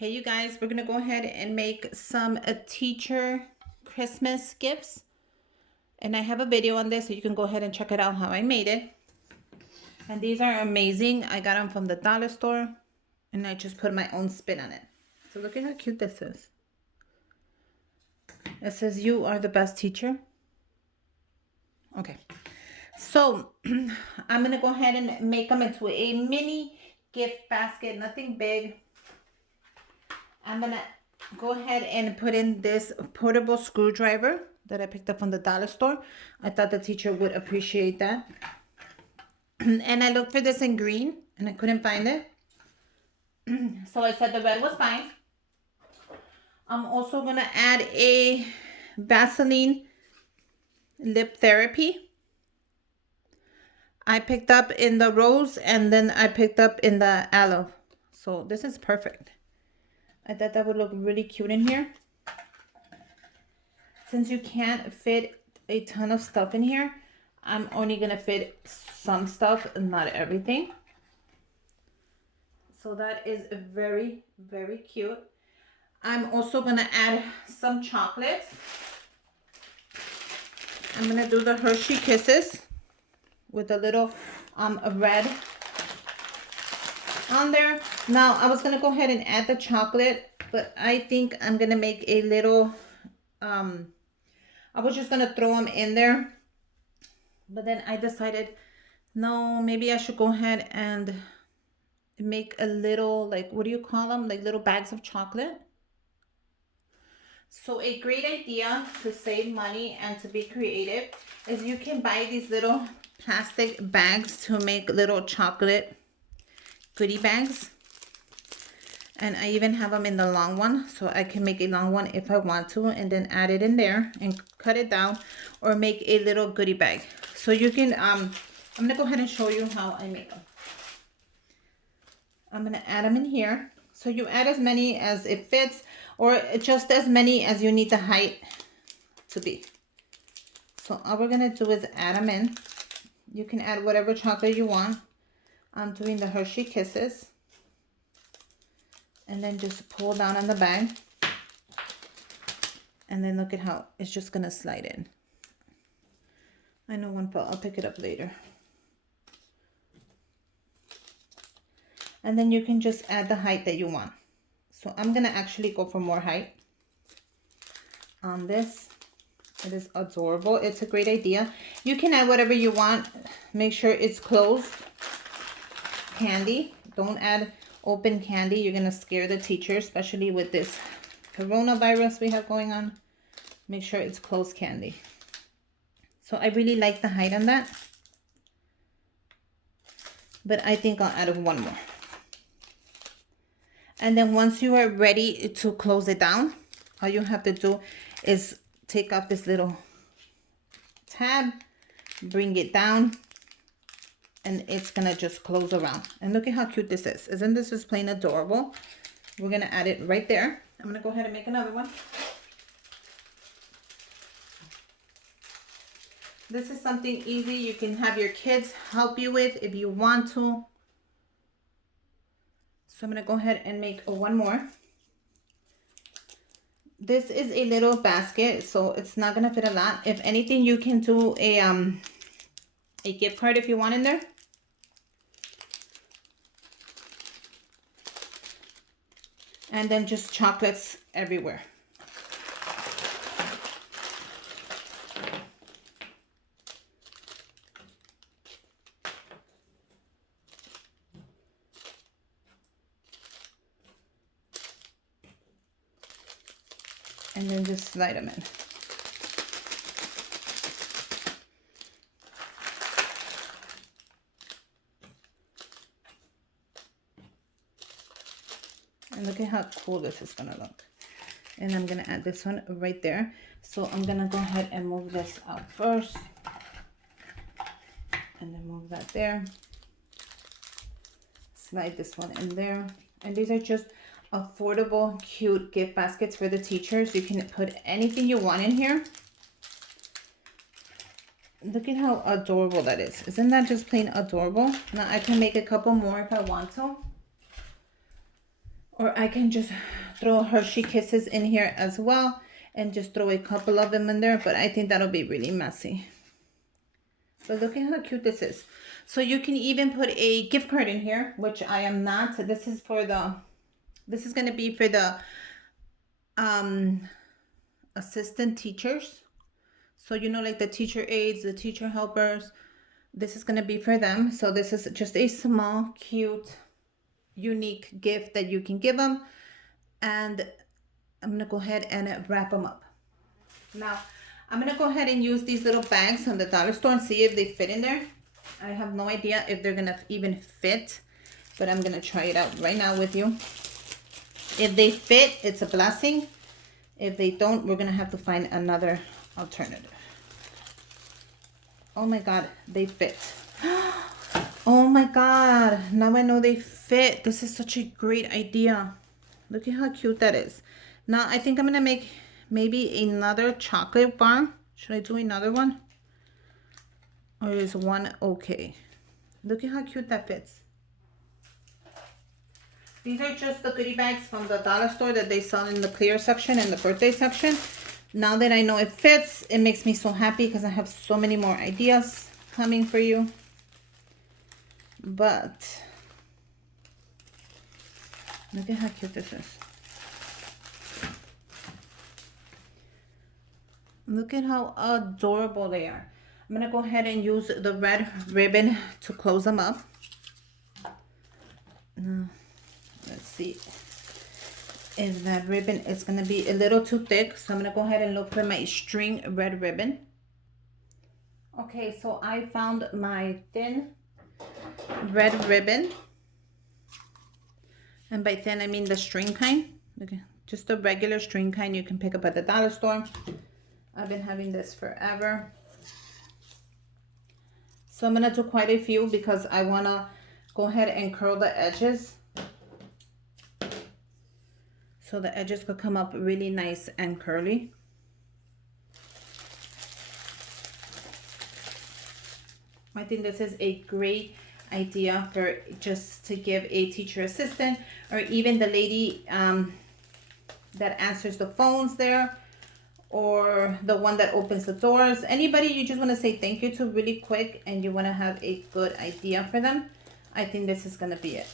Hey you guys, we're gonna go ahead and make some teacher Christmas gifts. And I have a video on this so you can go ahead and check it out how I made it. And these are amazing. I got them from the dollar store and I just put my own spin on it. So look at how cute this is. It says you are the best teacher. Okay. So I'm gonna go ahead and make them into a mini gift basket, nothing big. I'm gonna go ahead and put in this portable screwdriver that I picked up from the dollar store. I thought the teacher would appreciate that. And I looked for this in green and I couldn't find it. So I said the red was fine. I'm also gonna add a Vaseline lip therapy. I picked up in the rose and then I picked up in the aloe. So this is perfect. I thought that would look really cute in here. Since you can't fit a ton of stuff in here, I'm only gonna fit some stuff, not everything. So that is very, very cute. I'm also gonna add some chocolate. I'm gonna do the Hershey Kisses with a little red on there. Now I was gonna go ahead and add the chocolate, but I think I'm gonna make a little I was just gonna throw them in there, but then I decided no, maybe I should go ahead and make a little, like, what do you call them, like little bags of chocolate. So a great idea to save money and to be creative is you can buy these little plastic bags to make little chocolate goodie bags. And I even have them in the long one, so I can make a long one if I want to, and then add it in there and cut it down, or make a little goodie bag. So you can, I'm gonna go ahead and show you how I make them. I'm gonna add them in here. So you add as many as it fits, or just as many as you need the height to be. So all we're gonna do is add them in. You can add whatever chocolate you want. I'm doing the Hershey Kisses. And then just pull down on the bag. And then look at how it's just gonna slide in. I know one fell, I'll pick it up later. And then you can just add the height that you want. So I'm gonna actually go for more height on this. It is adorable. It's a great idea. You can add whatever you want. Make sure it's closed candy. Don't add open candy. You're gonna scare the teacher, especially with this coronavirus we have going on. Make sure it's closed candy. So I really like the height on that, but I think I'll add one more. And then once you are ready to close it down, all you have to do is take off this little tab, bring it down, and it's gonna just close around. And look at how cute this is. Isn't this just plain adorable? We're gonna add it right there. I'm gonna go ahead and make another one. This is something easy you can have your kids help you with if you want to. So I'm gonna go ahead and make one more. This is a little basket, so it's not gonna fit a lot. If anything, you can do a gift card if you want in there. And then just chocolates everywhere. And then just slide them in. And look at how cool this is gonna look. And I'm gonna add this one right there. So I'm gonna go ahead and move this out first. And then move that there. Slide this one in there. And these are just affordable, cute gift baskets for the teachers. You can put anything you want in here. Look at how adorable that is. Isn't that just plain adorable? Now I can make a couple more if I want to. Or I can just throw Hershey Kisses in here as well and just throw a couple of them in there. But I think that'll be really messy. But look at how cute this is. So you can even put a gift card in here, which I am not. So this is for the, this is going to be for the assistant teachers. So, you know, like the teacher aides, the teacher helpers, this is going to be for them. So this is just a small, cute, unique gift that you can give them. And I'm going to go ahead and wrap them up. Now, I'm going to go ahead and use these little bags from the dollar store and see if they fit in there. I have no idea if they're going to even fit, but I'm going to try it out right now with you. If they fit, it's a blessing. If they don't, we're going to have to find another alternative. Oh my God, they fit. Oh my God, now I know they fit. This is such a great idea. Look at how cute that is. Now I think I'm going to make maybe another chocolate bar. Should I do another one? Or is one okay? Look at how cute that fits. These are just the goodie bags from the dollar store that they sell in the clear section and the birthday section. Now that I know it fits, it makes me so happy because I have so many more ideas coming for you. But look at how cute this is. Look at how adorable they are. I'm going to go ahead and use the red ribbon to close them up. Now, let's see if that ribbon is going to be a little too thick. So I'm going to go ahead and look for my string red ribbon. Okay, so I found my thin red ribbon. And by thin, I mean the string kind. Okay, just the regular string kind you can pick up at the dollar store. I've been having this forever. So I'm going to do quite a few because I want to go ahead and curl the edges. So the edges could come up really nice and curly. I think this is a great idea for just to give a teacher assistant or even the lady that answers the phones there, or the one that opens the doors. Anybody you just want to say thank you to really quick and you want to have a good idea for them. I think this is going to be it.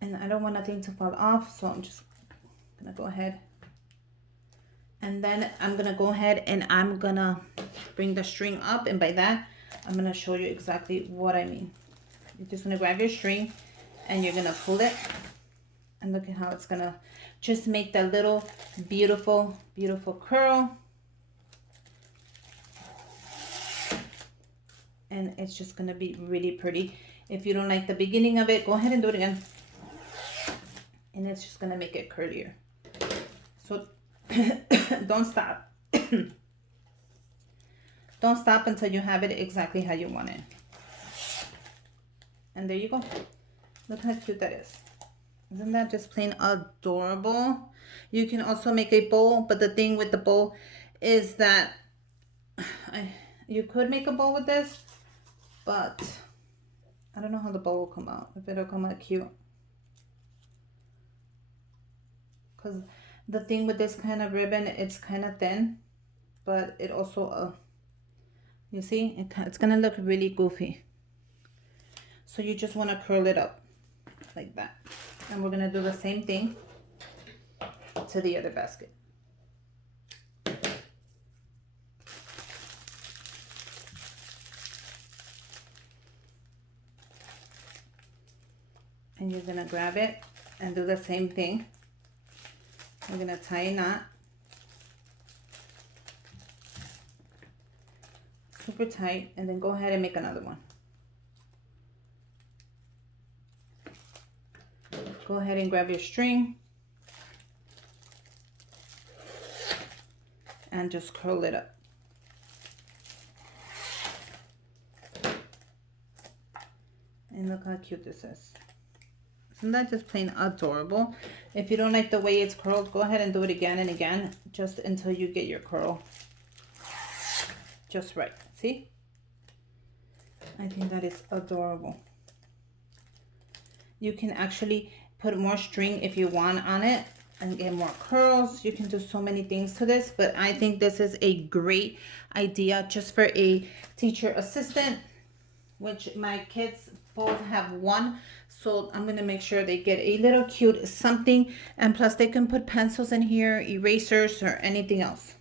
And I don't want nothing to fall off, so I'm just going to go ahead. And then I'm going to go ahead and I'm going to bring the string up. And by that, I'm going to show you exactly what I mean. You're just going to grab your string and you're going to pull it. And look at how it's going to just make that little beautiful, beautiful curl. And it's just going to be really pretty. If you don't like the beginning of it, go ahead and do it again. And it's just going to make it curlier. So don't stop. Don't stop until you have it exactly how you want it. And there you go. Look how cute that is. Isn't that just plain adorable? You can also make a bowl, but the thing with the bowl is that you could make a bowl with this, but I don't know how the bowl will come out. If it'll come out cute. Because the thing with this kind of ribbon, it's kind of thin, but it also, you see, it's going to look really goofy. So you just want to curl it up like that. And we're going to do the same thing to the other basket. And you're going to grab it and do the same thing. We're going to tie a knot. Super tight. And then go ahead and make another one. Go ahead and grab your string. And just curl it up. And look how cute this is. Isn't that just plain adorable? If you don't like the way it's curled, go ahead and do it again and again, just until you get your curl just right. See? I think that is adorable. You can actually put more string if you want on it and get more curls. You can do so many things to this, but I think this is a great idea just for a teacher assistant, which my kids both have one. So I'm gonna make sure they get a little cute something, and plus they can put pencils in here, erasers, or anything else.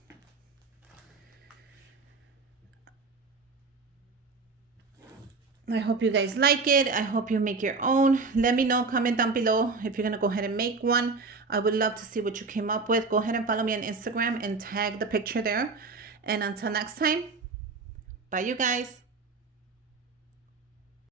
I hope you guys like it. I hope you make your own. Let me know, comment down below if you're gonna go ahead and make one. I would love to see what you came up with. Go ahead and follow me on Instagram and tag the picture there. And until next time, bye you guys.